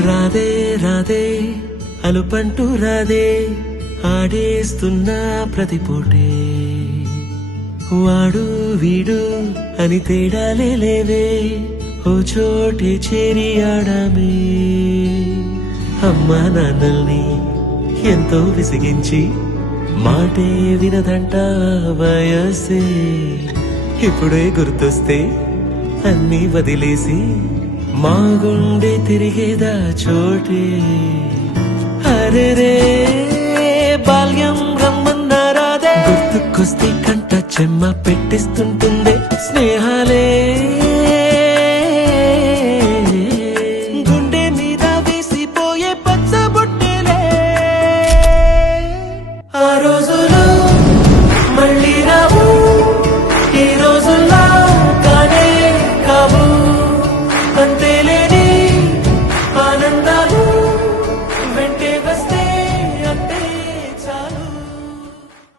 రాదే రాదే అలుపంటూ రాదే ఆడేస్తున్నా ప్రతి పూటే వాడు వీడు అని తేడాలే లేవే ఓ చోటే చేరి ఆడామే అమ్మా నాన్నల్ని ఎంతో విసిగించి మాటే వినదంట వయసే ఇప్పుడే గుర్తొస్తే అన్నీ వదిలేసి మా గుండె తిరిగేదా చోటే అరెరే బాల్యం రమ్మన్నారాదే గుర్తుకొస్తే కంట చెమ్మ పెట్టిస్తుంటుందే స్నేహాలే